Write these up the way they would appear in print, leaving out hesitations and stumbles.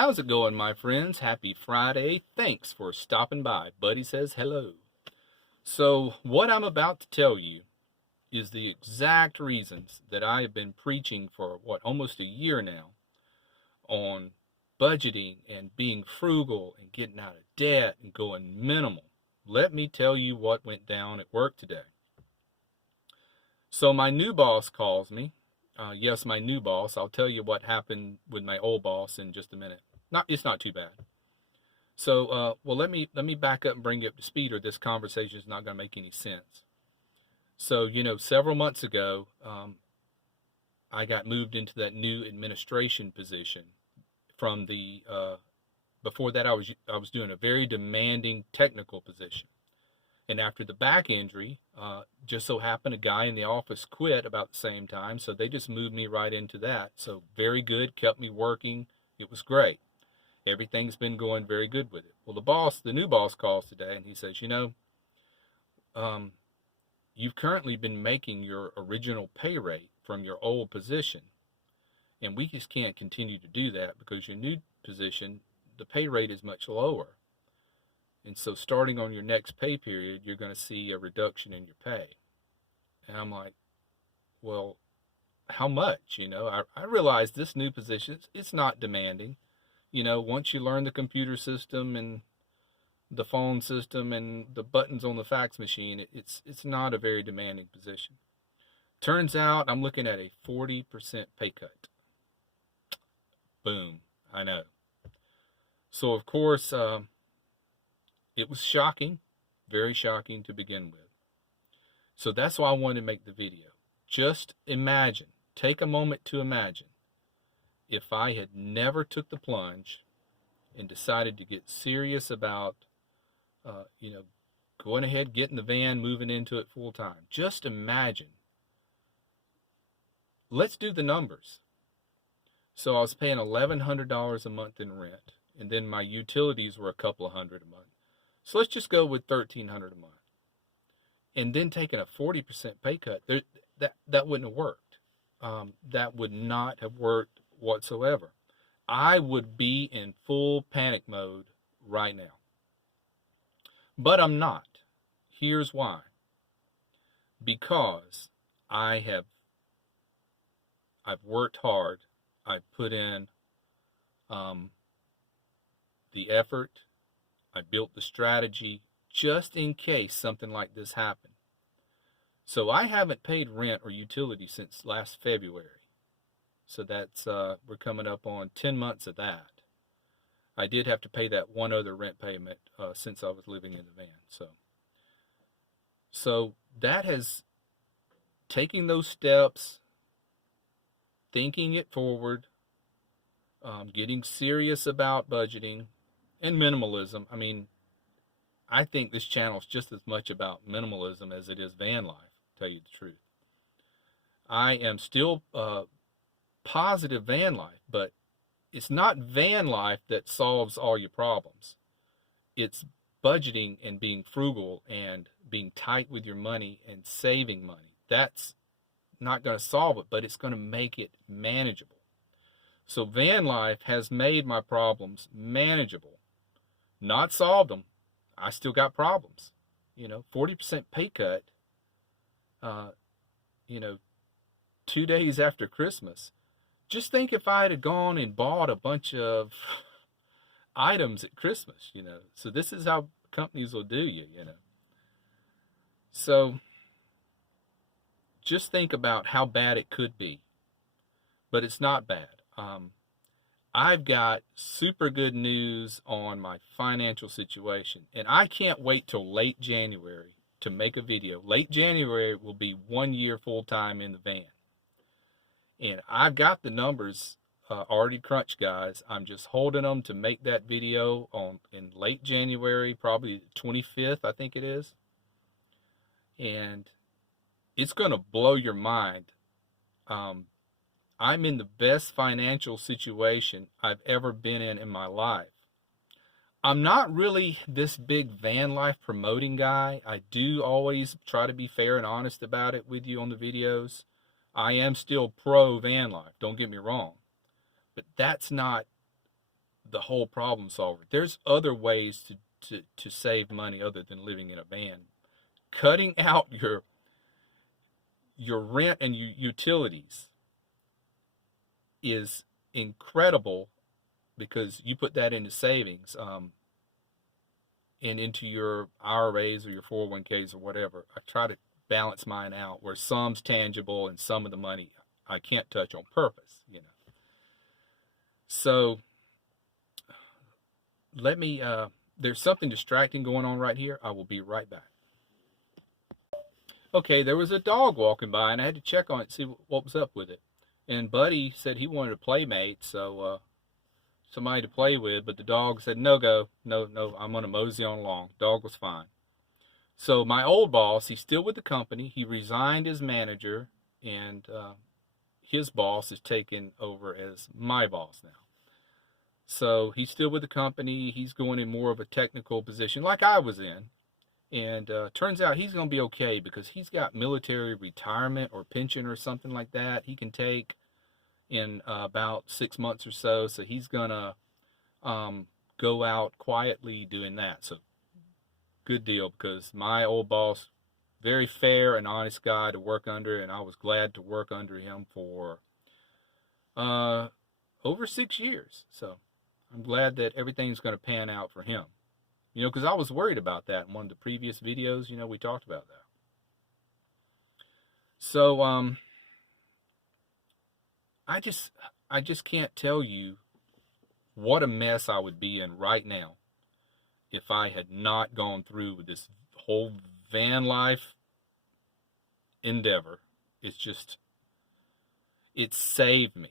How's it going, my friends? Happy Friday. Thanks for stopping by. Buddy says hello. So, what I'm about to tell you is the exact reasons that I have been preaching for, almost a year now on budgeting and being frugal and getting out of debt and going minimal. Let me tell you what went down at work today. So, my new boss calls me. Yes, my new boss. I'll tell you what happened with my old boss in just a minute. It's not too bad. So, let me back up and bring you up to speed, or this conversation is not going to make any sense. So, several months ago, I got moved into that new administration position. From the before that, I was doing a very demanding technical position. And after the back injury, just so happened a guy in the office quit about the same time, so they just moved me right into that. So very good, kept me working. It was great. Everything's been going very good with it. Well, the new boss calls today, and he says, you've currently been making your original pay rate from your old position, and we just can't continue to do that because your new position, the pay rate is much lower. And so starting on your next pay period, you're going to see a reduction in your pay. And I'm like, well, how much? I realize this new position, it's not demanding. Once you learn the computer system and the phone system and the buttons on the fax machine, it's not a very demanding position. Turns out I'm looking at a 40% pay cut. Boom. I know. So, of course, it was shocking, very shocking to begin with. So that's why I wanted to make the video. Just imagine, take a moment to imagine, if I had never took the plunge and decided to get serious about, going ahead, getting the van, moving into it full time. Just imagine. Let's do the numbers. So I was paying $1,100 a month in rent, and then my utilities were a couple of hundred a month. So let's just go with $1,300 a month. And then taking a 40% pay cut, that wouldn't have worked. That would not have worked whatsoever. I would be in full panic mode right now. But I'm not. Here's why. Because I've worked hard. I've put in the effort. I built the strategy just in case something like this happened. So I haven't paid rent or utility since last February. So that's, we're coming up on 10 months of that. I did have to pay that one other rent payment since I was living in the van. So that has, taking those steps, thinking it forward, getting serious about budgeting, and minimalism. I mean, I think this channel is just as much about minimalism as it is van life, to tell you the truth. I am still positive van life, but it's not van life that solves all your problems. It's budgeting and being frugal and being tight with your money and saving money. That's not going to solve it, but it's going to make it manageable. So van life has made my problems manageable. Not solved them. I still got problems. 40% pay cut, 2 days after Christmas. Just think if I had gone and bought a bunch of items at Christmas, So this is how companies will do you. So just think about how bad it could be. But it's not bad. I've got super good news on my financial situation, and I can't wait till late January to make a video. Late January will be 1 year full-time in the van. And I've got the numbers already crunched, guys. I'm just holding them to make that video in late January, probably the 25th, I think it is. And it's going to blow your mind. I'm in the best financial situation I've ever been in my life. I'm not really this big van life promoting guy. I do always try to be fair and honest about it with you on the videos. I am still pro van life, don't get me wrong. But that's not the whole problem solver. There's other ways to save money other than living in a van. Cutting out your rent and your utilities is incredible, because you put that into savings, and into your IRAs or your 401ks or whatever. I try to balance mine out where some's tangible and some of the money I can't touch on purpose, you know. So let me, there's something distracting going on right here. I will be right back. Okay, there was a dog walking by, and I had to check on it, see what was up with it. And Buddy said he wanted a playmate, so somebody to play with, but the dog said, no go, no, I'm going to mosey on along. Dog was fine. So my old boss, he's still with the company. He resigned as manager, and his boss is taking over as my boss now. So he's still with the company. He's going in more of a technical position like I was in. And turns out he's going to be okay, because he's got military retirement or pension or something like that he can take in about 6 months or so. So he's going to go out quietly doing that. So good deal, because my old boss, very fair and honest guy to work under, and I was glad to work under him for over 6 years. So I'm glad that everything's going to pan out for him. You know, because I was worried about that in one of the previous videos. You know, we talked about that. So, I just can't tell you what a mess I would be in right now if I had not gone through with this whole van life endeavor. It's saved me.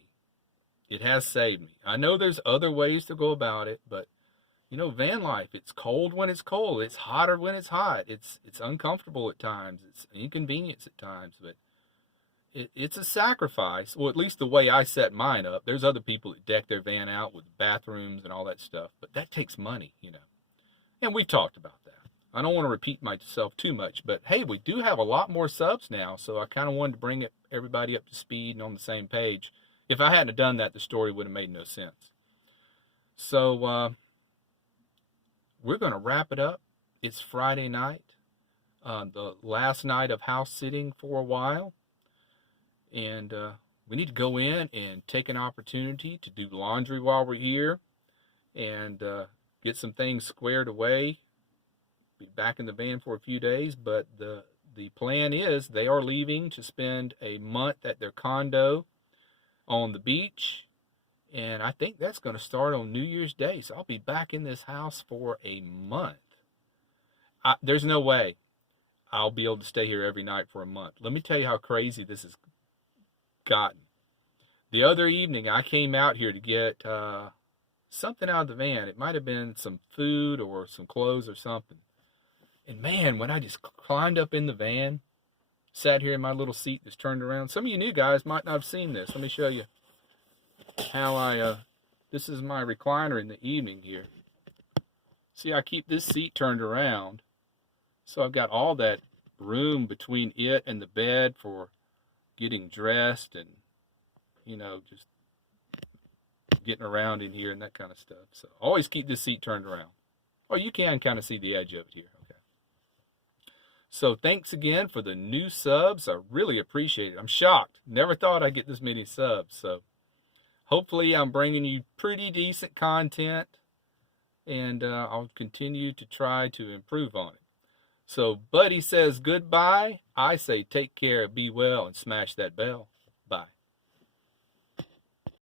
It has saved me. I know there's other ways to go about it, but you know, van life, it's cold when it's cold. It's hotter when it's hot. It's uncomfortable at times. It's inconvenience at times, but it's a sacrifice. Well, at least the way I set mine up. There's other people that deck their van out with bathrooms and all that stuff, but that takes money, you know. And we talked about that. I don't want to repeat myself too much, but hey, we do have a lot more subs now, so I kind of wanted to bring everybody up to speed and on the same page. If I hadn't done that, the story would have made no sense. So, we're going to wrap it up. It's Friday night, the last night of house sitting for a while. And we need to go in and take an opportunity to do laundry while we're here and get some things squared away. Be back in the van for a few days, but the plan is they are leaving to spend a month at their condo on the beach. And I think that's going to start on New Year's Day. So I'll be back in this house for a month. There's no way I'll be able to stay here every night for a month. Let me tell you how crazy this has gotten. The other evening, I came out here to get something out of the van. It might have been some food or some clothes or something. And man, when I just climbed up in the van, sat here in my little seat that's turned around. Some of you new guys might not have seen this. Let me show you how this is my recliner in the evening here. See, I keep this seat turned around, so I've got all that room between it and the bed for getting dressed and, you know, just getting around in here and that kind of stuff. So always keep this seat turned around. Oh, you can kind of see the edge of it here. Okay. So thanks again for the new subs. I really appreciate it. I'm shocked. Never thought I'd get this many subs. So hopefully I'm bringing you pretty decent content, and I'll continue to try to improve on it. So Buddy says goodbye. I say take care, be well, and smash that bell. Bye.